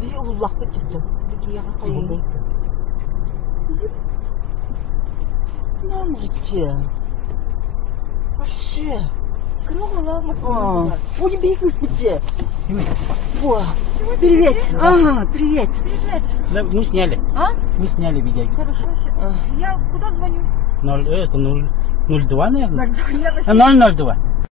Biz ululakta çıktım. Dedi ya kayın. Ne мужики? Вообще. Круглая машина. Ой, бегут где? Во. Привет. Ага, привет. Привет. Да, мы сняли. А? Мы сняли видео. Хорошо. Я куда звоню? 0, это 002, наверное? 02. 002.